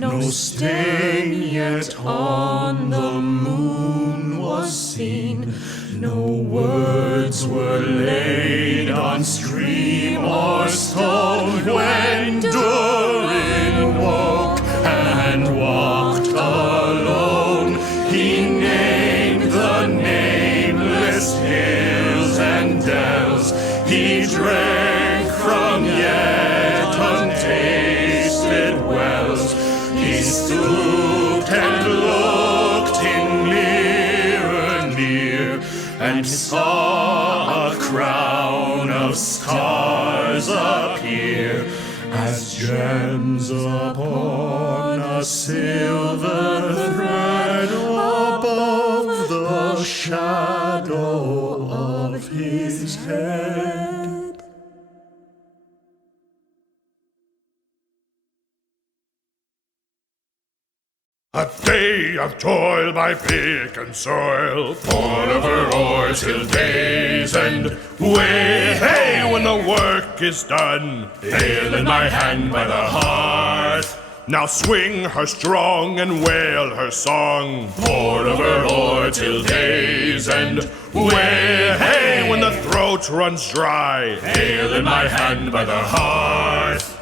No stain yet on the moon was seen. No words were laid on stream or stone when Durin woke and walked alone. He named the nameless hills and dells. He drank from yet untasted wells. He stooped and looked in mirror near, and saw a crown of stars appear as gems upon a silver thread above the shadow of his head. A day of toil by pick and soil, pour over ore till day's end. Way, hey, when the work is done, ale in my hand by the hearth. Now swing her strong and wail her song, pour over ore till day's end. Way, hey, when the throat runs dry, ale in my hand by the hearth.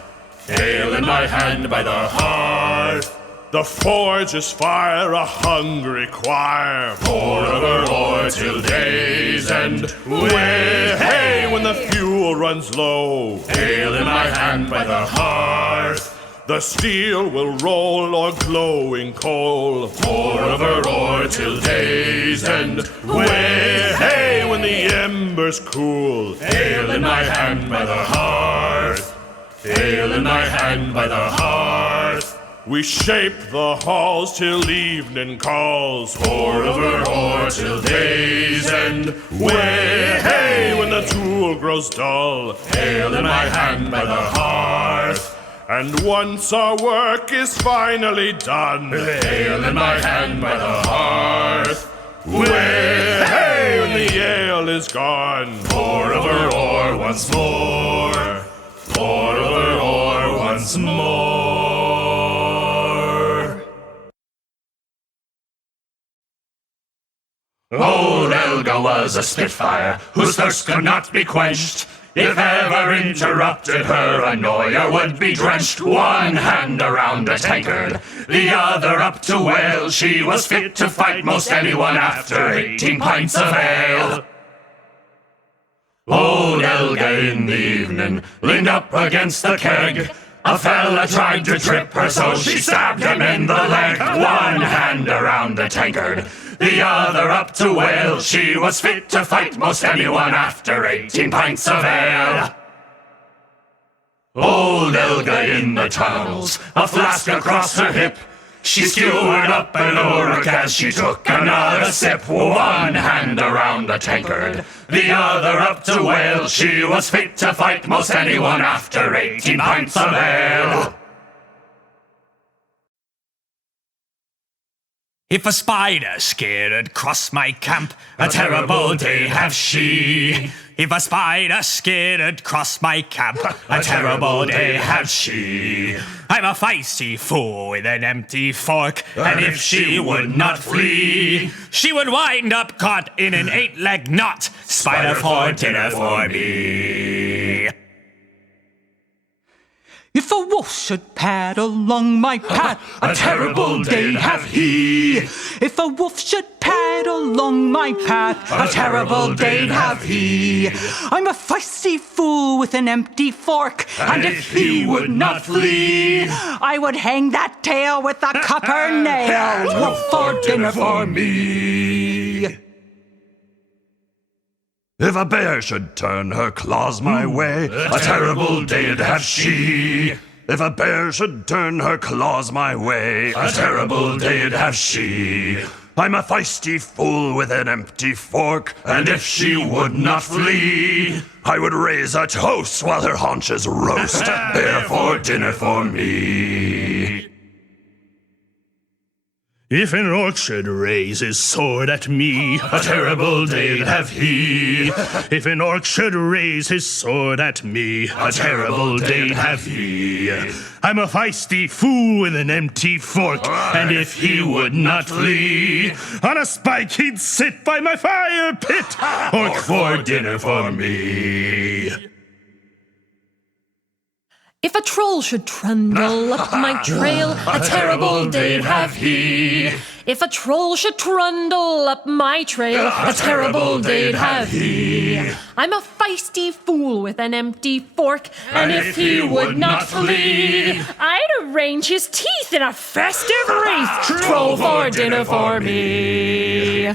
Ale in my hand by the hearth. The forge is fire, a hungry choir, pour over ore till day's end. Way, hey, when the fuel runs low, ale in my hand by the hearth. The steel will roll o'er glowing coal, pour over ore till day's end. Way, hey, when the embers cool, ale in my hand by the hearth. Ale in my hand by the hearth. We shape the halls till evening calls, pour over ore till day's end. Way, hey, when the tool grows dull, ale in my hand by the hearth. And once our work is finally done, ale in my hand by the hearth. Way, hey, when the ale is gone, pour over ore once more, pour over ore once more. Old Elga was a spitfire, whose thirst could not be quenched. If ever interrupted, her annoyer would be drenched. One hand around a tankard, the other up to ale. She was fit to fight most anyone after 18 pints of ale. Old Elga in the evening leaned up against the keg. A fella tried to trip her, so she stabbed him in the leg. One hand around the tankard, the other up to ale. She was fit to fight most anyone after 18 pints of ale. Old Elga in the tunnels, a flask across her hip. She skewered up an oark as she took another sip. One hand around the tankard, the other up to ale. She was fit to fight most anyone after 18 pints of ale. If a spider scared cross my camp, a terrible day have she. If a spider scared cross my camp, a terrible day have she. I'm a feisty fool with an empty fork, and if she would not flee, she would wind up caught in an 8-leg knot. Spider for dinner for me. If a wolf should pad along my path, a terrible day have he. If a wolf should pad along my path, a terrible day have he. I'm a feisty fool with an empty fork, and if he would not flee, I would hang that tail with a copper nail. Wolf for dinner for me. If a bear should turn her claws my way, a terrible day'd have she. If a bear should turn her claws my way, a terrible day'd have she. I'm a feisty fool with an empty fork, and if she would not flee, I would raise a toast while her haunches roast. Bear for dinner for me. If an orc should raise his sword at me, a terrible day'd have he. If an orc should raise his sword at me, a terrible day'd have he. I'm a feisty fool with an empty fork, and if he would not flee, on a spike he'd sit by my fire pit. Orc for dinner for me. If a troll should trundle up my trail, a terrible day'd have he. If a troll should trundle up my trail, a terrible day'd have he. I'm a feisty fool with an empty fork, and if he would not flee, I'd arrange his teeth in a festive wreath. Troll for dinner for me.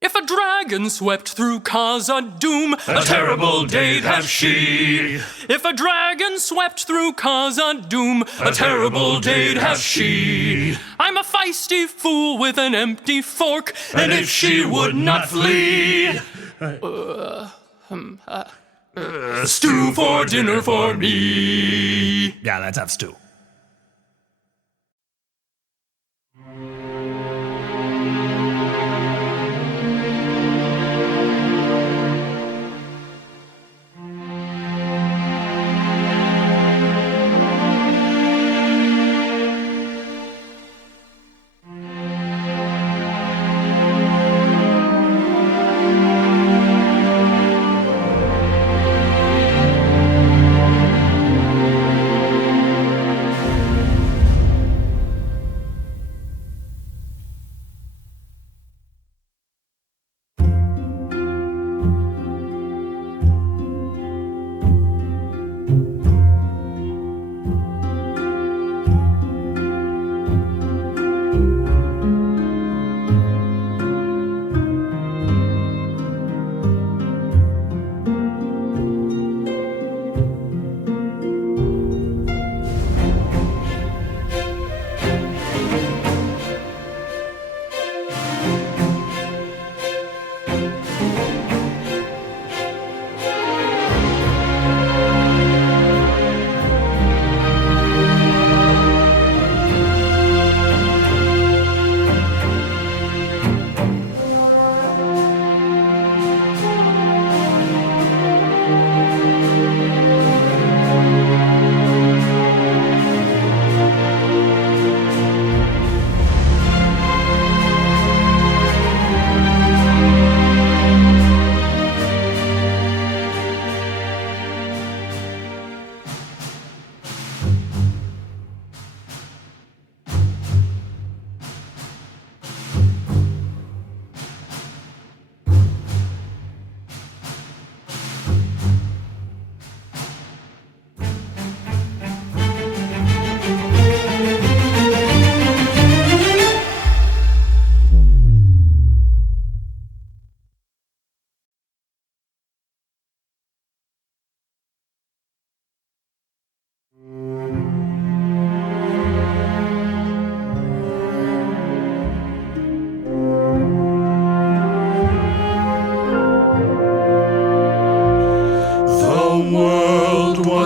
If If a dragon swept through Khazad-dum, A terrible day'd have she. If a dragon swept through Khazad-dum, a terrible day'd have she. I'm a feisty fool with an empty fork, And if she would not flee, stew for dinner for me. yeah, let's have stew.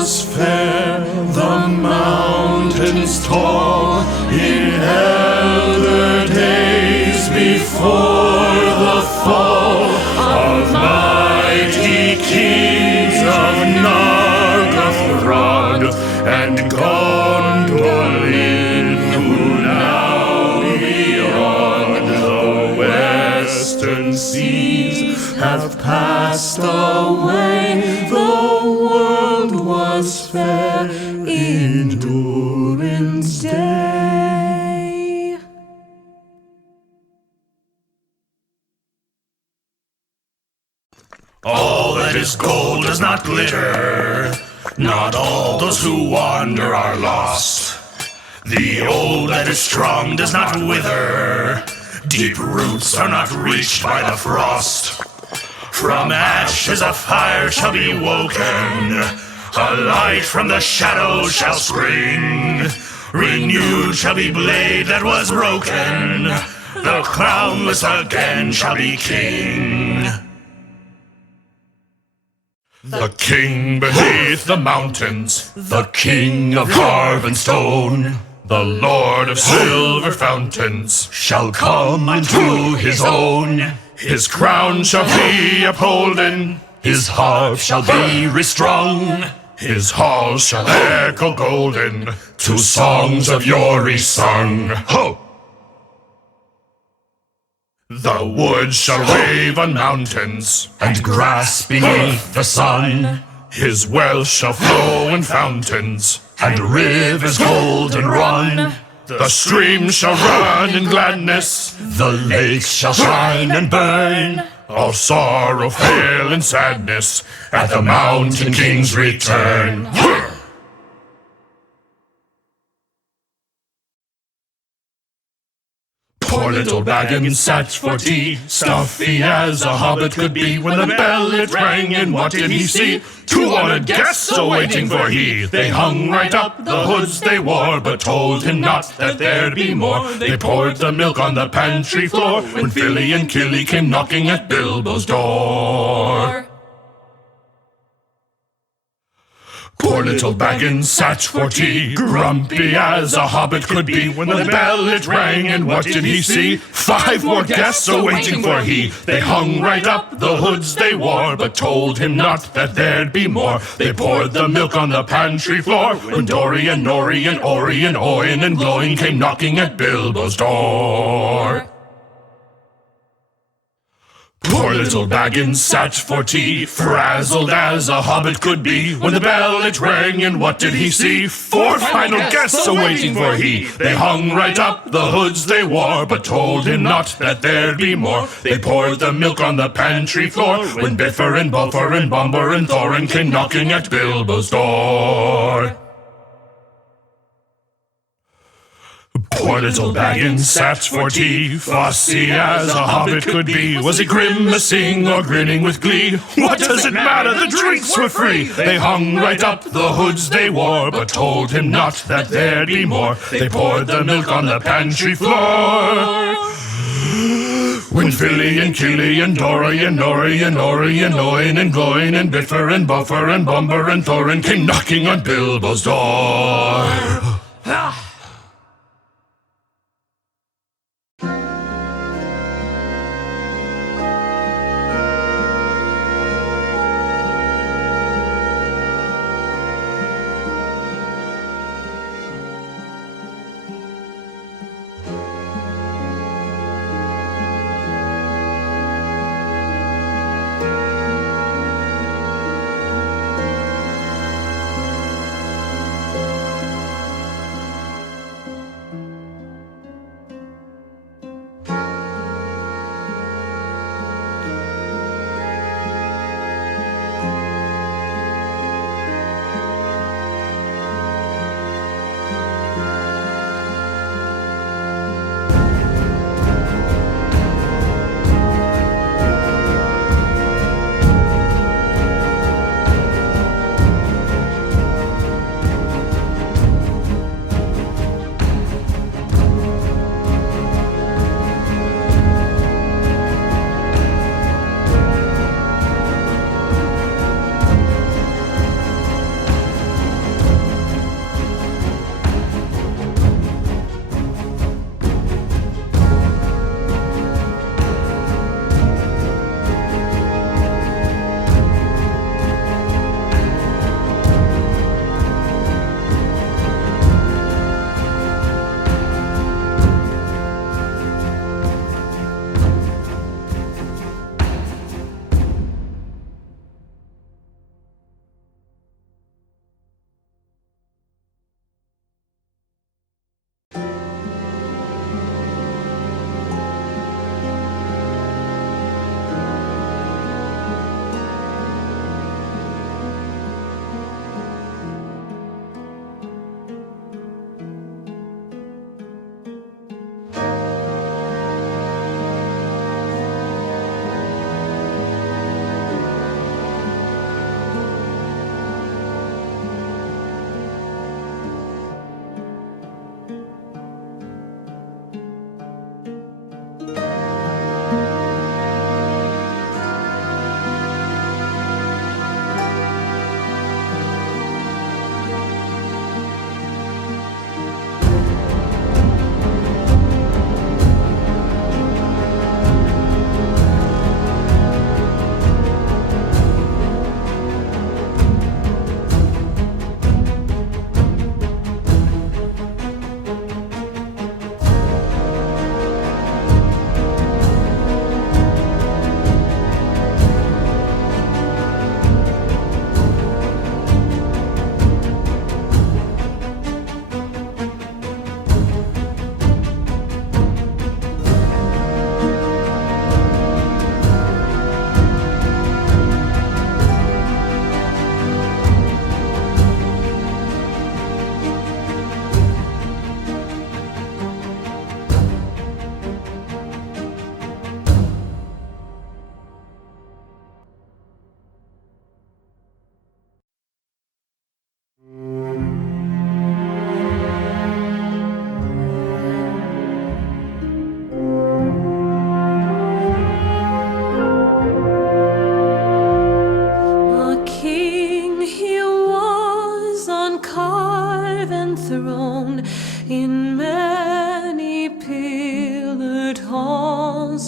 was fair, the mountains tall, in elder days before the fall of mighty kings of Nargothrond and Gondolin, who now beyond the western seas have passed away. The world was fair in Durin's day. All that is gold does not glitter. Not all those who wander are lost. The old that is strong does not wither. Deep roots are not reached by the frost. From ashes a fire shall be woken. A light from the shadows shall spring. Renewed shall be blade that was broken. The crownless again shall be king. The king beneath the mountains, The king of carven stone the lord of silver fountains, shall come unto his own. his crown shall be upholden, His harp shall be restrung his halls shall echo golden, to songs of yore sung. Ho! the woods shall wave on mountains, And grass beneath the sun, his wealth shall flow in fountains, and rivers golden run. the streams shall run in gladness, The lakes shall shine and burn all sorrow fail in sadness at the mountain king's return. Poor little Baggins sat for tea, stuffy as a hobbit could be, when the bell it rang, and what did he see? 2 honored guests a-waiting for he. They hung right up the hoods they wore, but told him not that there'd be more. They poured the milk on the pantry floor, when Philly and Killy came knocking at Bilbo's door. Poor little Baggins sat for tea, grumpy as a hobbit could be, when the bell it rang, and what did he see? 5 more guests a-waiting for he. They hung right up the hoods they wore, but told him not that there'd be more. They poured the milk on the pantry floor, when Dory and Nori and Ori and Oin and Glowing came knocking at Bilbo's door. Poor little Baggins sat for tea, frazzled as a hobbit could be, when the bell it rang, and what did he see? 4 final guests a-waiting for he. They hung right up the hoods they wore, but told him not that there'd be more. They poured the milk on the pantry floor, when Biffer and Buffer and Bumber and Thorin came knocking at Bilbo's door. Poor little Baggins sat for tea, fussy as a hobbit could be. Was he grimacing or grinning with glee? What does it matter? The drinks were free. They hung right up the hoods they wore, but told him not that there'd be more. They poured the milk on the pantry floor, when Philly and Killy and Dory and Nori and Ori and Oin and Gloin and Biffer and Buffer and Bumber and Thorin came knocking on Bilbo's door.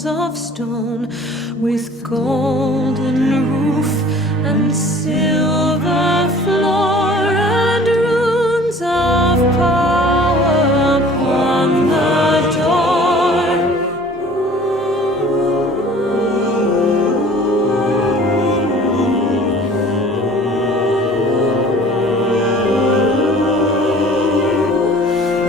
walls of stone, with golden roof and silver floor, and runes of power upon the door.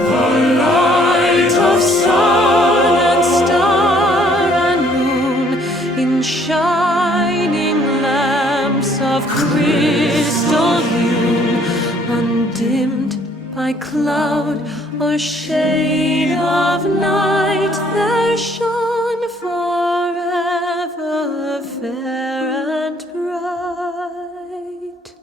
The light of sun and star and moon in shining lamps of crystal hue, undimmed by cloud or shade of night, there shone forever fair and bright.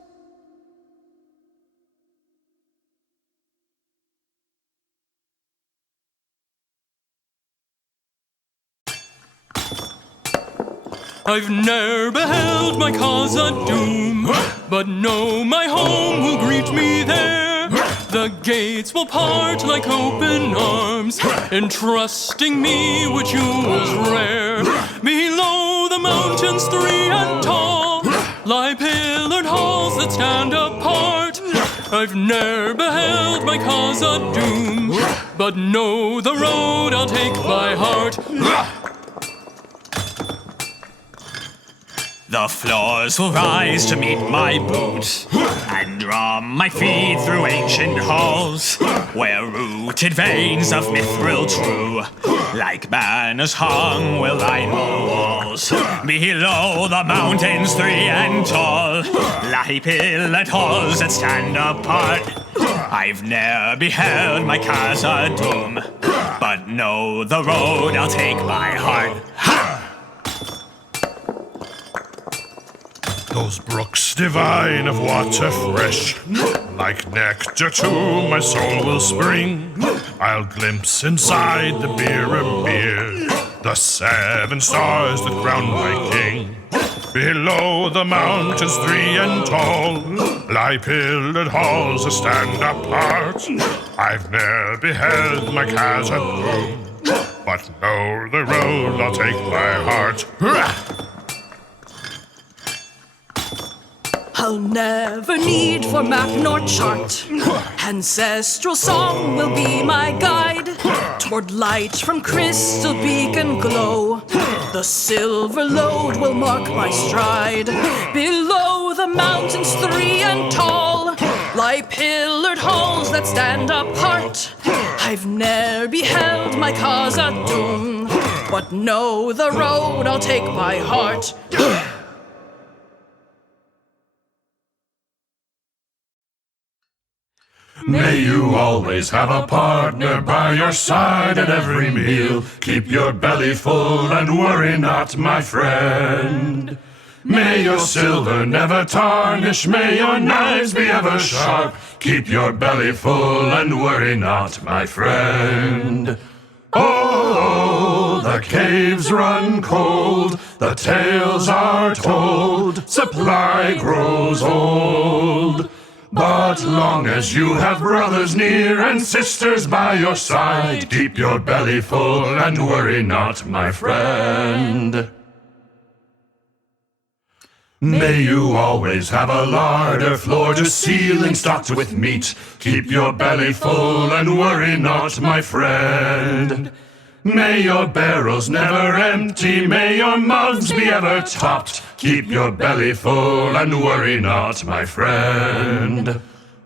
I've ne'er beheld my Khazad-dum, but know my home will greet me there. The gates will part like open arms, entrusting me with jewels rare. Below the mountains 3 and tall lie pillared halls that stand apart. I've ne'er beheld my Khazad-dum, but know the road I'll take by heart. The floors will rise to meet my boots, and drum my feet through ancient halls, where rooted veins of mithril true, like banners hung, will line the walls. Below the mountains 3 and tall lie pillared halls that stand apart. I've ne'er beheld my Khazad-dum, but know the road I'll take by heart. Ha! Those brooks divine of water fresh, like nectar to my soul will spring. I'll glimpse inside the beer, the 7 stars that crown my king. Below the mountains 3 and tall lie pillared halls that stand apart. I've ne'er beheld my Khazad-dum, but know the road I'll take by heart. I'll never need for map nor chart. Ancestral song will be my guide toward light from crystal beacon glow. The silver load will mark my stride. Below the mountains 3 and tall lie pillared halls that stand apart. I've ne'er beheld my Khazad-dum, but know the road I'll take by heart. May you always have a partner by your side at every meal. Keep your belly full and worry not, my friend. May your silver never tarnish, may your knives be ever sharp. Keep your belly full and worry not, my friend. Oh, the caves run cold, the tales are told, supply grows old. But long as you have brothers near and sisters by your side, keep your belly full and worry not, my friend. May you always have a larder, floor to ceiling stocked with meat. Keep your belly full and worry not, my friend. May your barrels never empty, may your mugs be ever topped. Keep your belly full and worry not, my friend.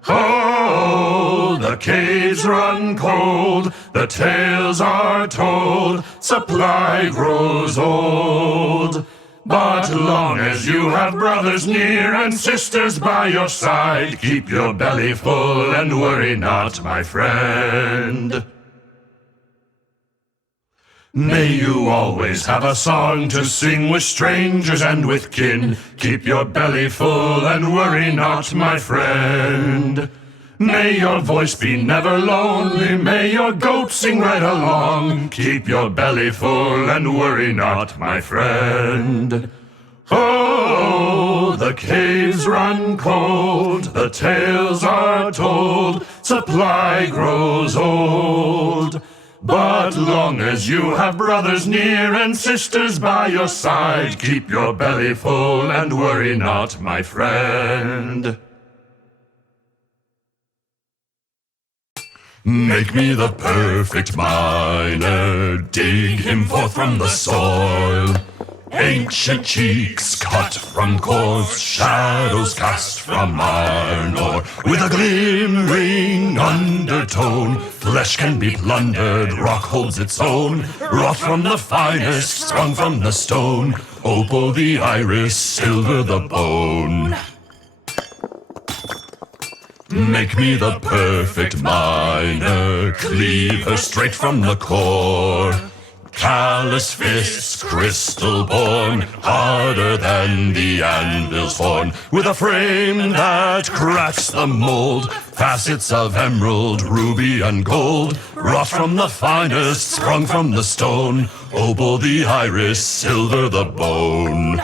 Oh, the caves run cold, the tales are told, supply grows old. But long as you have brothers near and sisters by your side, keep your belly full and worry not, my friend. May you always have a song to sing with strangers and with kin. Keep your belly full and worry not, my friend. May your voice be never lonely, may your goat sing right along. Keep your belly full and worry not, my friend. Oh, the caves run cold, the tales are told, supply grows old. But long as you have brothers near and sisters by your side, keep your belly full and worry not, my friend. Make me the perfect miner, dig him forth from the soil. Ancient cheeks cut from quartz, shadows cast from iron ore. With a glimmering undertone, flesh can be plundered, rock holds its own. Wrought from the finest, sprung from the stone, opal the iris, silver the bone. Make me the perfect miner, cleave her straight from the core. Callous fists, crystal born, harder than the anvil's horn. With a frame that cracks the mold, facets of emerald, ruby, and gold. Wrought from the finest, sprung from the stone, opal the iris, silver the bone.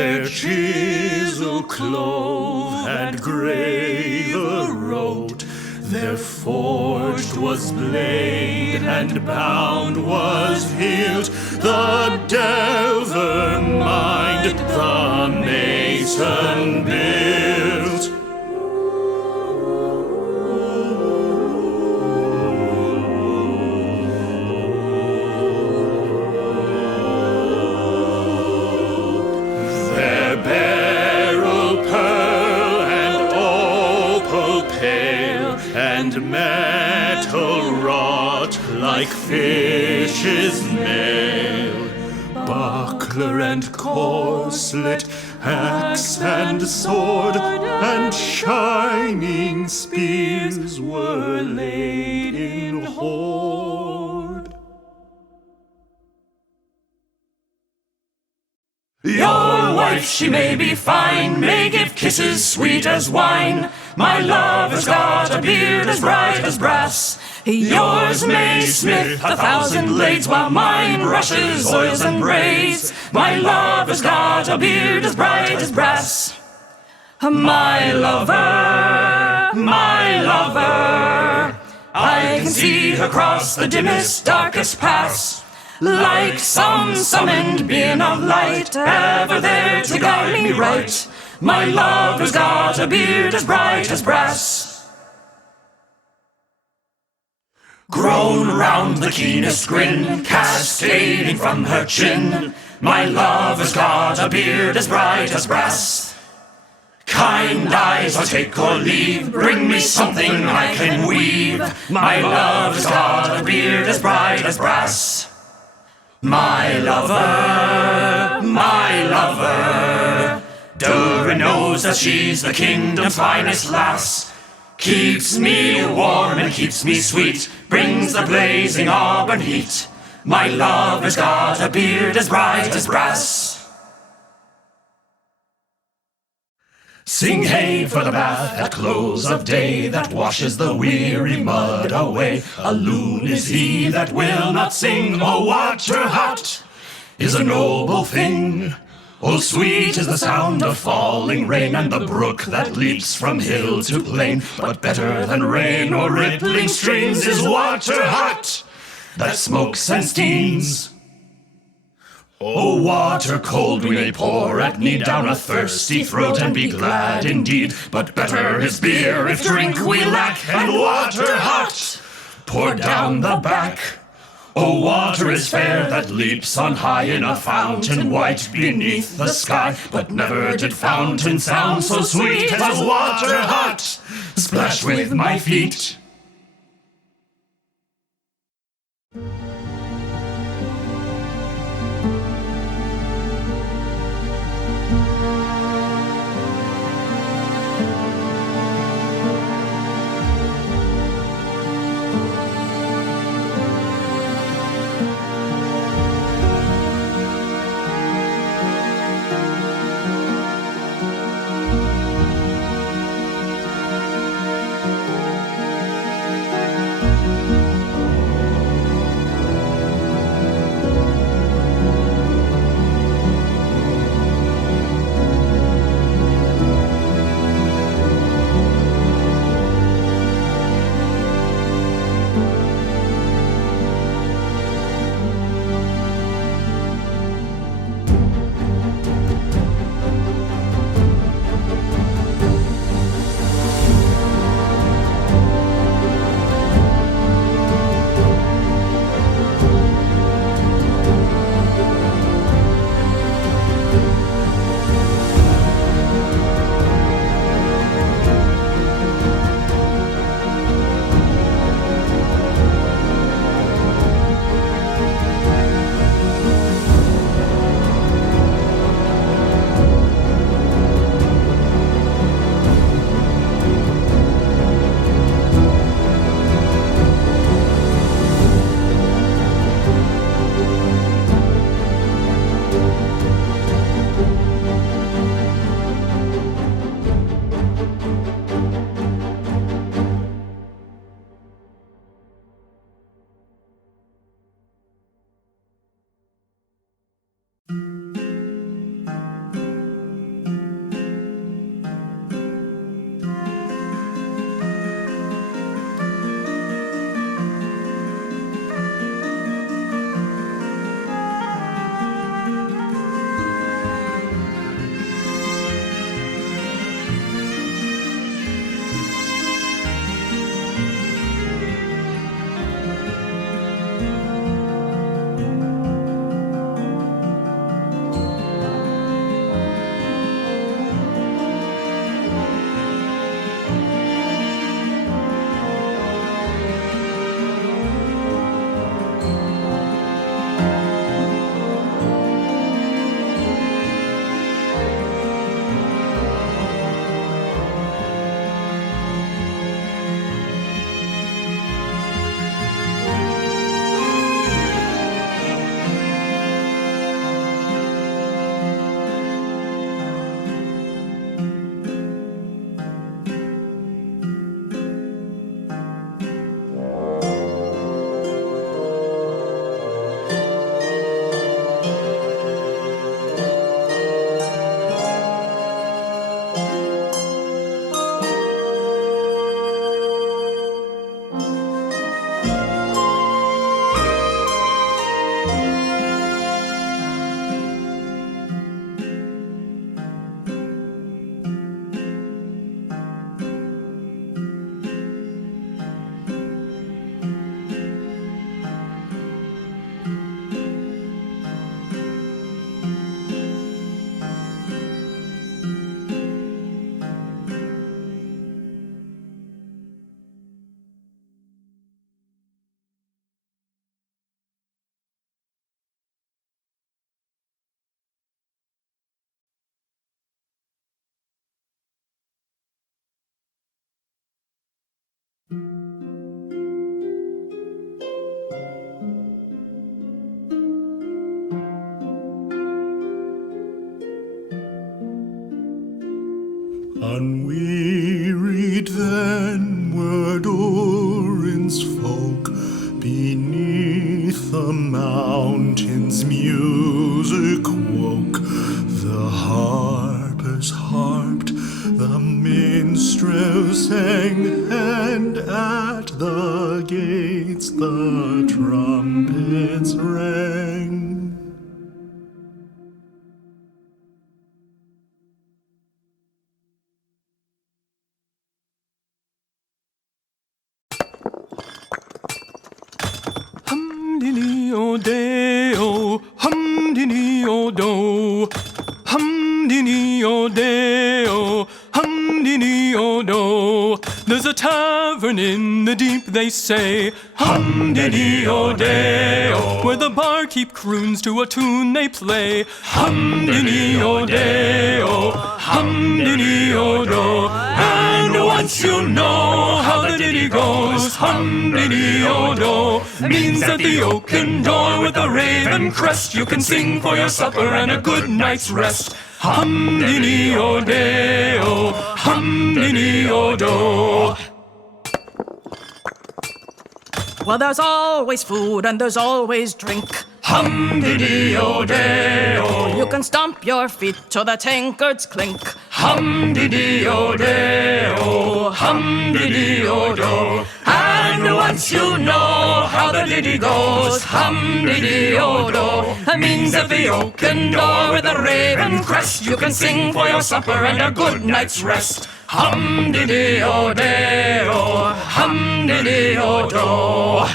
their chisel clove and graver wrote. Their forged was blade and bound was hilt. The delver mind the mason built. Their beryl pearl and opal pale and metal wrought like fish's mail. Buckler and corselet, axe and sword, and shining spears were laid in hoard. Your wife, she may be fine, may give kisses sweet as wine. My love has got a beard as bright as brass. Yours may smith 1,000 blades, while mine rushes, oils, and braids. My love has got a beard as bright as brass. My lover, I can see her cross the dimmest, darkest pass. Like some summoned being of light, ever there to guide me right. My love has got a beard as bright as brass. Grown round the keenest grin, cascading from her chin, my love has got a beard as bright as brass. Kind eyes, I'll take or leave, bring me something I can weave. My love has got a beard as bright as brass. My lover, Durin knows that she's the kingdom's finest lass. Keeps me warm and keeps me sweet, brings the blazing auburn heat. My love has got a beard as bright as brass. Sing hey for the bath at close of day that washes the weary mud away. A loon is he that will not sing. Oh, water hot is a noble thing. Oh, sweet is the sound of falling rain and the brook that leaps from hill to plain. But better than rain or rippling streams is water hot that smokes and steams. Oh, water cold we may pour at need down a thirsty throat and be glad indeed. But better is beer if drink we lack, and water hot pour down the back. Oh, water is fair that leaps on high in a fountain white beneath the sky. But never did fountain sound so sweet as water hot splash with my feet. Unwearied then were Durin's folk beneath the mountains. Music woke, the harpers harped, the minstrels sang, and at the gates the trumpets rang. Hum-dee-dee-o-dee-o, hum-dee-dee-o-do, hum-dee-dee-o-dee-o, hum-dee-dee-o-do. There's a tavern in the deep, they say, hum-dee-dee-o-dee-o, where the barkeep croons to a tune they play, hum-dee-dee-o-dee-o, hum-dee-dee-o-do. And once you know how the ditty goes, hum-dee-dee-o-do, means that the oaken door with the raven crest you can sing for your supper and a good night's rest. Hum-dee-dee-o-dee-o, hum-dee-dee-o-do. Well, there's always food and there's always drink. Hum-dee-dee-o-dee-o, You can stomp your feet till the tankards clink. hum-dee-dee-o-dee-o, hum-dee-dee-o-do. And once you know how the ditty goes, hum-dee-dee-o-do, it means that the oaken door with the raven crest you can sing for your supper and a good night's rest. Hum-dee-dee-o-dee-o, hum-dee-dee-o-do.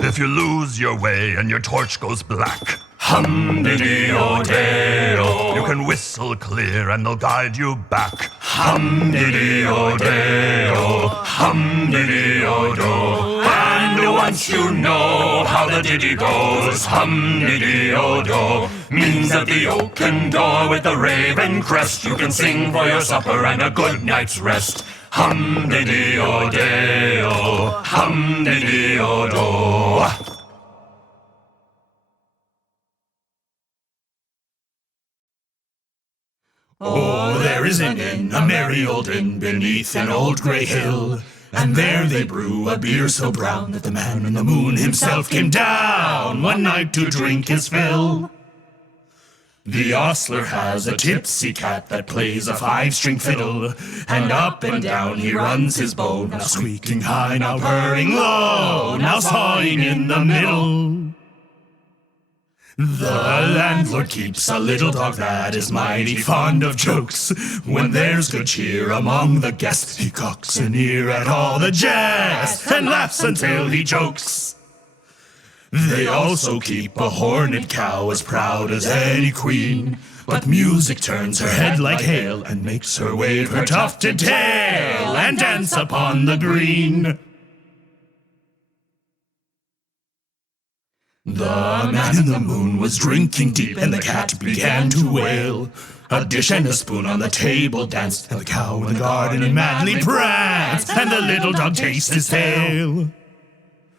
If you lose your way and your torch goes black, hum-dee-dee-o-dee-o, you can whistle clear and they'll guide you back. hum-dee-dee-o-dee-o, hum-dee-dee-o-do. And once you know how the ditty goes, hum-dee-dee-o-do, means that the oaken door with the raven crest you can sing for your supper and a good night's rest. Hum-dee-dee-o-dee-o, hum-dee-dee-o-do. Oh, there is an inn, a merry old inn, beneath an old grey hill. And there they brew a beer so brown that the man in the moon himself came down one night to drink his fill. The ostler has a tipsy cat that plays a five-string fiddle, and up and down he runs his bow, now squeaking high, now purring low, now sawing in the middle. The landlord keeps a little dog that is mighty fond of jokes. When there's good cheer among the guests, he cocks an ear at all the jest, and laughs until he chokes. They also keep a horned cow as proud as any queen, but music turns her head like hail, and makes her wave her tufted tail, and dance upon the green. The man in the moon was drinking deep, and the cat began to wail. A dish and a spoon on the table danced, and the cow in the garden madly pranced, and the little dog chased his tail.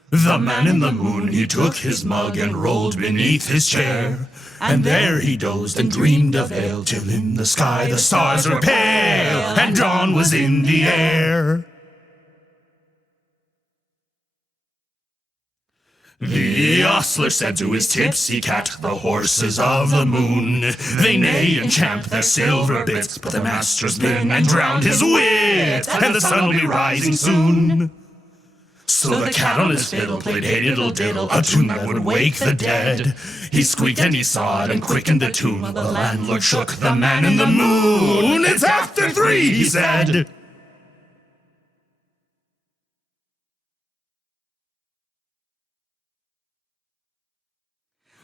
The man in the moon, he took his mug and rolled beneath his chair, and there he dozed and dreamed of ale, till in the sky the stars were pale, and dawn was in the air. The ostler said to his tipsy cat, the horses of the moon, they neigh and champ their silver bits, but the master's been and drowned his wit, and the sun will be rising soon. So the cat on his fiddle played hey diddle diddle, a tune that would wake the dead. He squeaked and he sawed and quickened the tune, while the landlord shook the man in the moon. It's after 3, he said.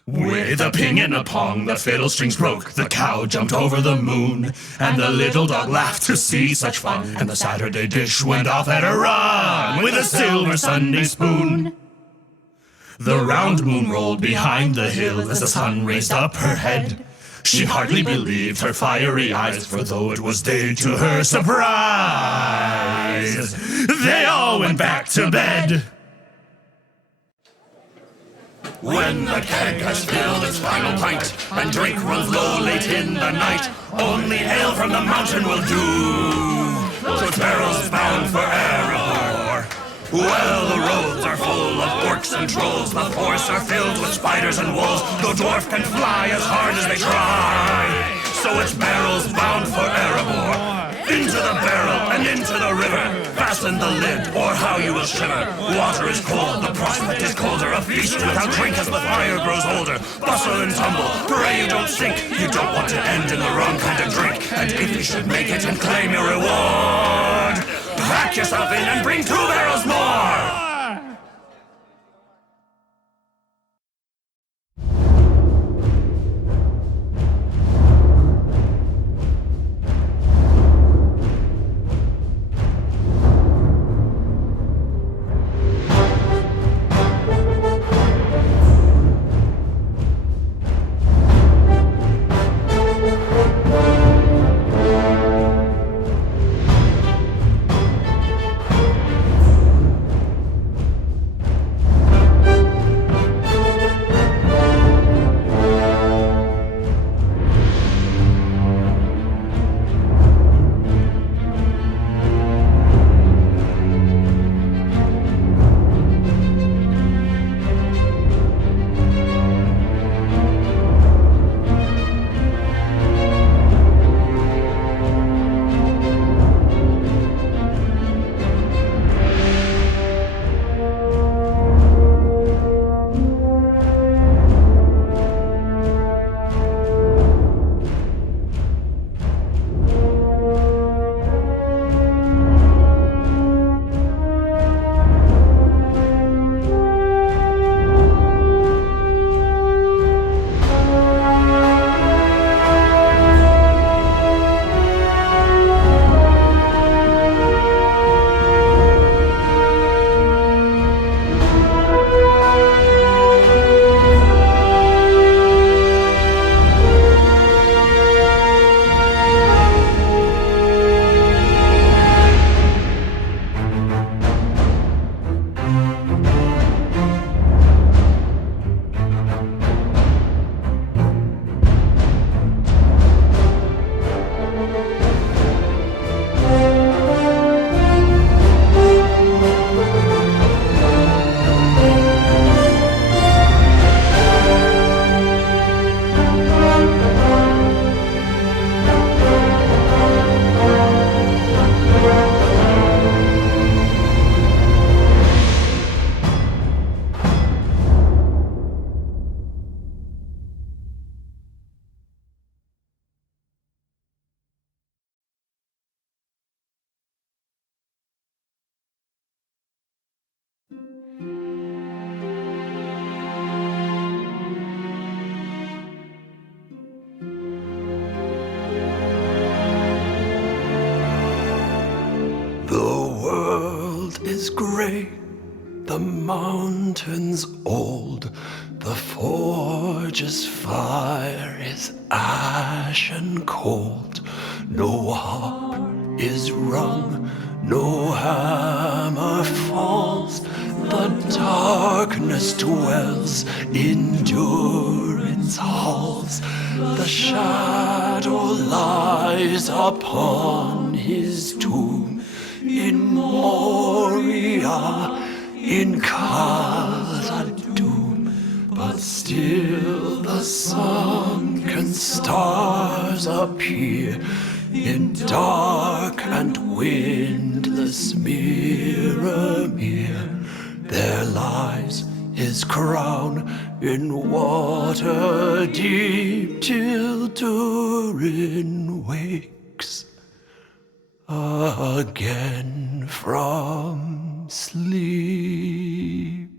With a ping and a pong, the fiddle strings broke, the cow jumped over the moon, and the little dog laughed to see such fun, and the Saturday dish went off at a run, with a silver Sunday spoon. The round moon rolled behind the hill, as the sun raised up her head. She hardly believed her fiery eyes, for though it was day, to her surprise, they all went back to bed. When the keg has filled its final pint, and drink runs low late in the night, only ale from the mountain will do. So its barrels bound for Erebor. Well, the roads are full of orcs and trolls, the forests are filled with spiders and wolves. No dwarf can fly as hard as they try, so its barrels bound for Erebor. Into the barrel and into the river, fasten the lid, or how you will shiver. Water is cold, the prospect is colder, a feast without drink as the fire grows older. Bustle and tumble, pray you don't sink, you don't want to end in the wrong kind of drink. And if you should make it and claim your reward, pack yourself in and bring 2 barrels more! is grey, the mountains old, the forge's fire is ashen cold. No harp is rung, no hammer falls, the darkness dwells in Durin's halls. The shadow lies upon his tomb in Moria, in Khazad-dum. But still the sunken stars appear in dark and windless Mirror. There lies his crown in water deep till Durin wakes again from sleep.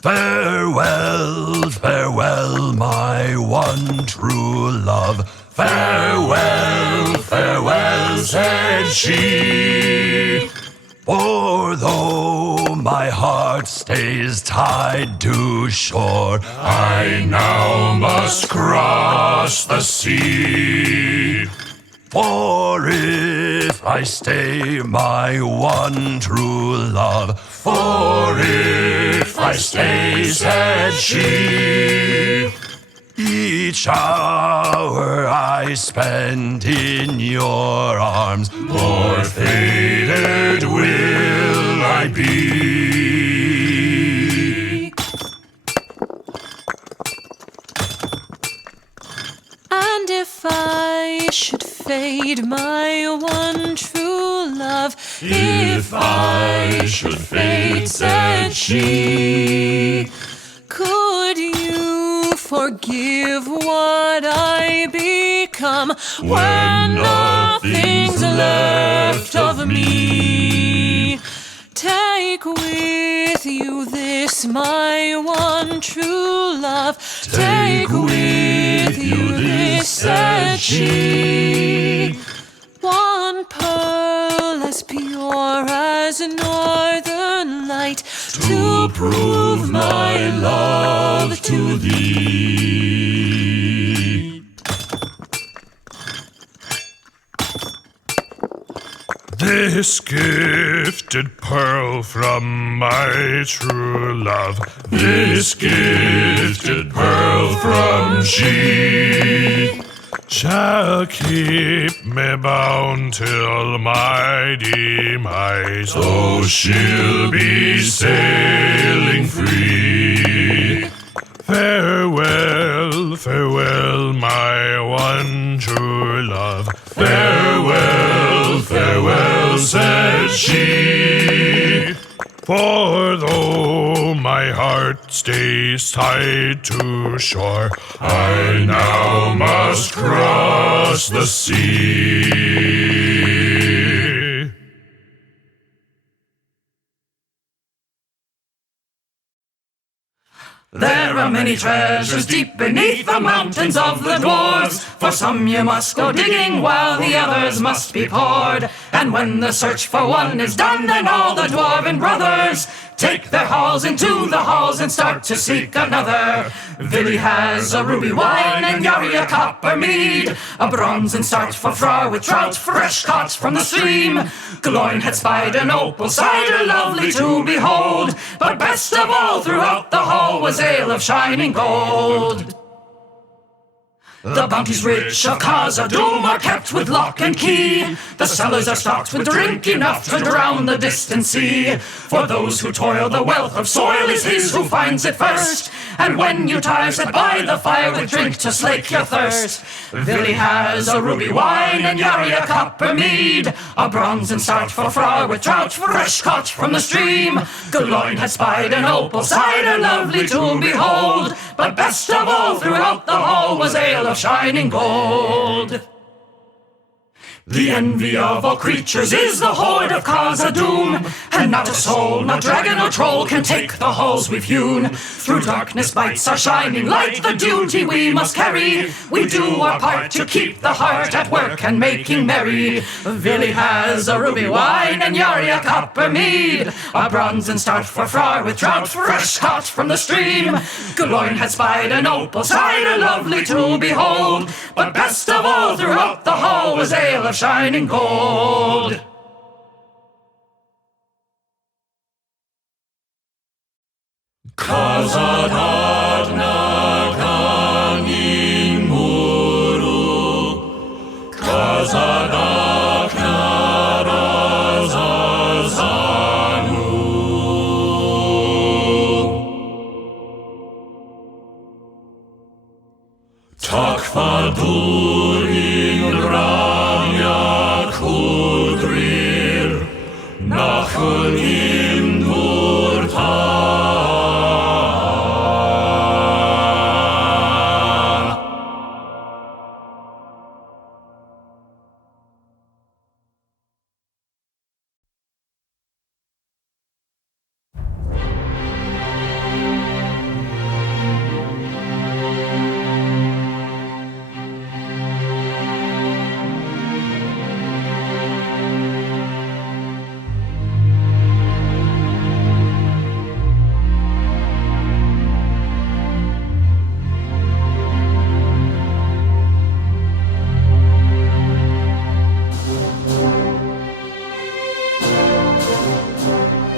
Farewell, farewell, my one true love. Farewell, farewell, said she. stays tied to shore. I now must cross the sea. For if I stay my one true love, For if I stay, said she, each hour I spend in your arms, more fated will I be. And if I should fade my one true love, If I should fade, said she, could you forgive what I become when nothing's left of me? Take with you this my one true love. Take with you this, said she. One pearl as pure as northern light, to prove my love to thee. This gifted pearl from my true love, this gifted pearl from she, shall keep me bound till my demise, so she'll be sailing free. Farewell, farewell, my one true love. Farewell, farewell, said she. For though my heart stays tied to shore, I now must cross the sea. There are many treasures deep beneath the mountains of the dwarves. For some you must go digging while the others must be poured. And when the search for one is done, then all the dwarven brothers take their halls into the halls and start to seek another. Vili has a ruby wine and Yari a copper mead, a bronze and starch for Fra with trout fresh caught from the stream. Gloin had spied an opal cider lovely to behold, but best of all throughout the hall was ale of shining gold. The bounties rich of Khazad-dum are kept with lock and key. The cellars are stocked with drink enough to drown the distant sea. For those who toil, the wealth of soil is his who finds it first. And when you tire, sit by the fire with drink to slake your thirst. Vili has a ruby wine and Yari a copper mead, a bronze and starch for Fra with trout fresh caught from the stream. Gloin had spied an opal cider lovely to behold, but best of all throughout the hall was ale of shining gold. The envy of all creatures is the horde of Khazad-dum, and not a soul, not dragon or troll can take the halls we've hewn. Through darkness bites our shining light, the duty we must carry. We do our part to keep the heart at work and making merry. Vili has a ruby wine and Yari a copper mead, a bronze and starch for Fra with trout fresh caught from the stream. Gloin had spied an opal cider lovely to behold, but best of all throughout the hall was ale of shining gold. Khazad-dum kanin muru, Khazad-dum karazazanu. Takva Durin ramya kudrir, nachanim durta. Tavern.